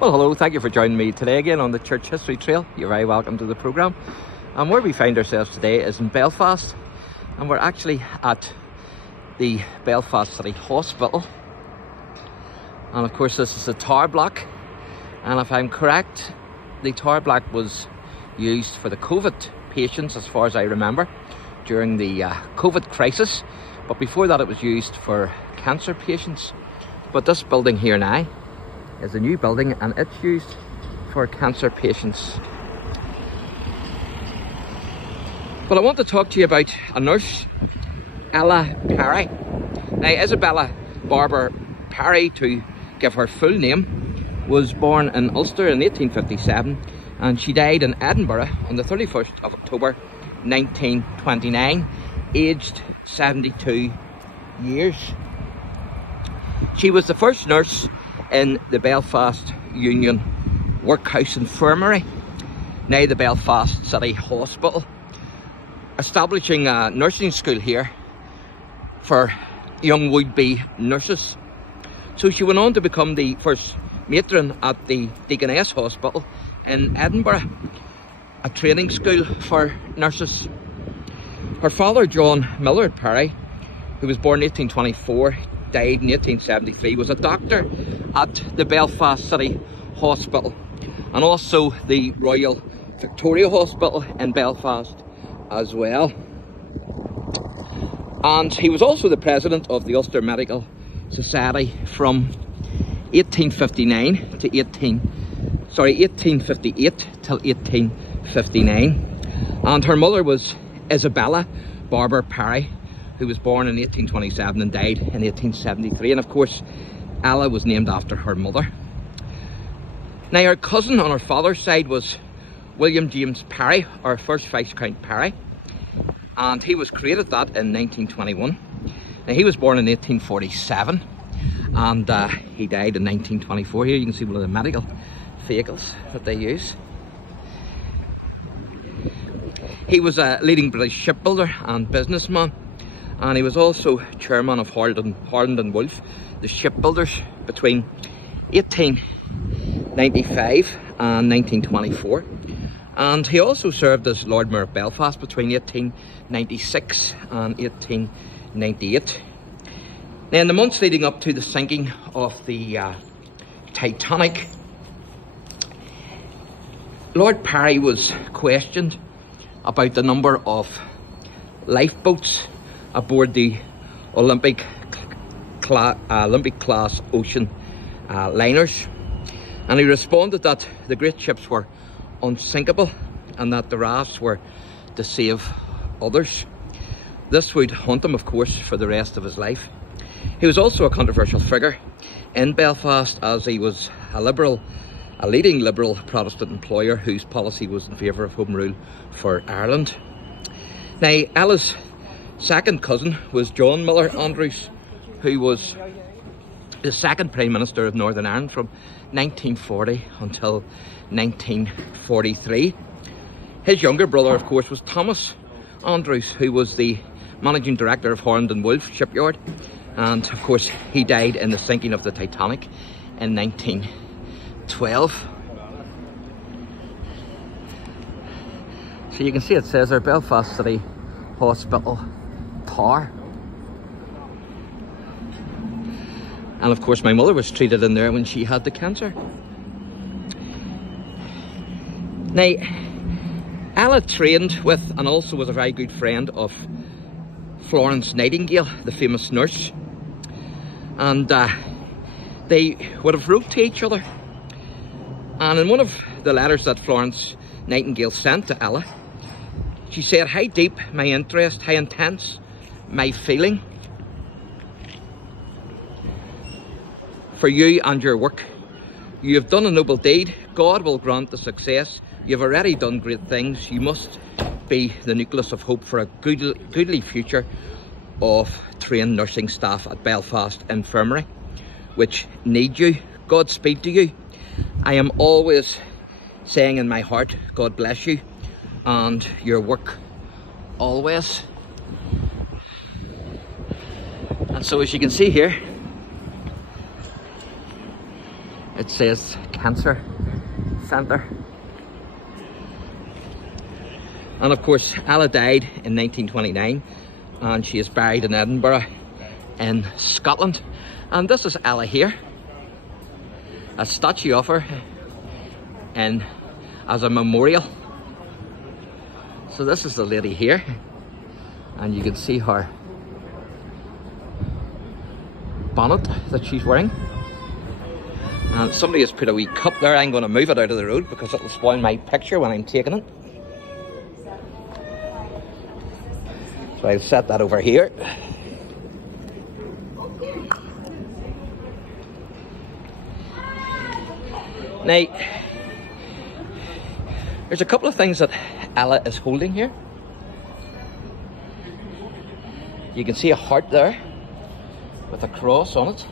Well, hello, thank you for joining me today again on the Church History Trail. You're very welcome to the programme. And where we find ourselves today is in Belfast, and we're actually at the Belfast City Hospital. And of course this is a tower block, and if I'm correct, the tower block was used for the COVID patients, as far as I remember, during the COVID crisis. But before that it was used for cancer patients. But this building here now is a new building, and it's used for cancer patients. But I want to talk to you about a nurse, Ella Pirrie. Now, Isabella Barber Pirrie, to give her full name, was born in Ulster in 1857, and she died in Edinburgh on the 31st of October 1929, aged 72 years. She was the first nurse in the Belfast Union Workhouse Infirmary, now the Belfast City Hospital, establishing a nursing school here for young would-be nurses. So she went on to become the first matron at the Deaconess Hospital in Edinburgh, a training school for nurses. Her father, John Millard Pirrie, who was born in 1824, died in 1873, was a doctor at the Belfast City Hospital and also the Royal Victoria Hospital in Belfast as well. And he was also the president of the Ulster Medical Society from 1859 to 1858 till 1859. And her mother was Isabella Barber Pirrie, who was born in 1827 and died in 1873. And of course, Ella was named after her mother. Now, her cousin on her father's side was William James Pirrie, our first Viscount Pirrie, and he was created that in 1921. Now, he was born in 1847, and he died in 1924. Here you can see one of the medical vehicles that they use. He was a leading British shipbuilder and businessman, and he was also chairman of Harland and Wolff, the shipbuilders, between 1895 and 1924. And he also served as Lord Mayor of Belfast between 1896 and 1898. Now, in the months leading up to the sinking of the Titanic, Lord Pirrie was questioned about the number of lifeboats aboard the Olympic class ocean liners, and he responded that the great ships were unsinkable and that the rafts were to save others. This would haunt him, of course, for the rest of his life. He was also a controversial figure in Belfast, as he was a leading liberal Protestant employer whose policy was in favour of home rule for Ireland. Now, Ella's second cousin was John Millard Andrews, who was the second Prime Minister of Northern Ireland from 1940 until 1943. His younger brother, of course, was Thomas Andrews, who was the Managing Director of Harland and Wolff shipyard, and of course he died in the sinking of the Titanic in 1912. So you can see it says our Belfast City Hospital Tower. And of course my mother was treated in there when she had the cancer. Now, Ella trained with and also was a very good friend of Florence Nightingale, the famous nurse. And they would have wrote to each other. And in one of the letters that Florence Nightingale sent to Ella, she said, "How deep my interest, how intense my feeling for you and your work. You have done a noble deed. God will grant the success. You have already done great things. You must be the nucleus of hope for a goodly future of trained nursing staff at Belfast Infirmary, which need you. Godspeed to you. I am always saying in my heart, God bless you and your work always." And so, as you can see here, It says Cancer Centre. And of course, Ella died in 1929 and she is buried in Edinburgh in Scotland. And this is Ella here, a statue of her and as a memorial. So this is the lady here, and you can see her bonnet that she's wearing. And somebody has put a wee cup there. I'm going to move it out of the road because it will spoil my picture when I'm taking it. So I'll set that over here. Now, there's a couple of things that Ella is holding here. You can see a heart there with a cross on it.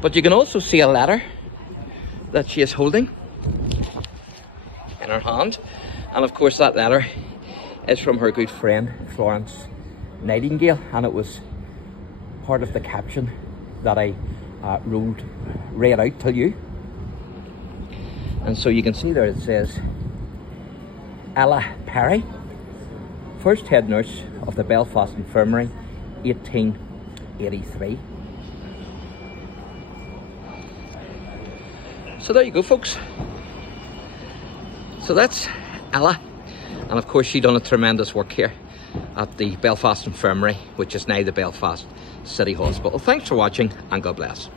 But you can also see a letter that she is holding in her hand. And of course that letter is from her good friend Florence Nightingale, and it was part of the caption that I read out to you. And so you can see there it says, Ella Pirrie, first head nurse of the Belfast Infirmary, 1883. So there you go, folks. So that's Ella. And of course she done a tremendous work here at the Belfast Infirmary, which is now the Belfast City Hospital. Thanks for watching and God bless.